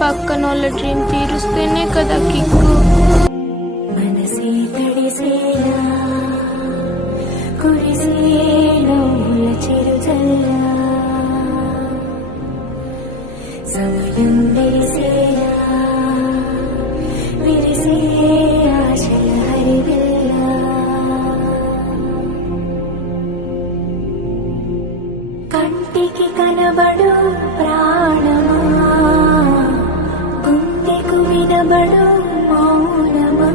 పక్కనోళ్ళ dream తీరుస్తేనే కదా kick. మనసే తడిసేలా కురిసేలా చిరుజల్లా సమయం విరిసేలా విరిసే ఆశల హరివిల్లా కంటికి కనబడు ప్రాణమా గుండెకు వినబడు మౌనమా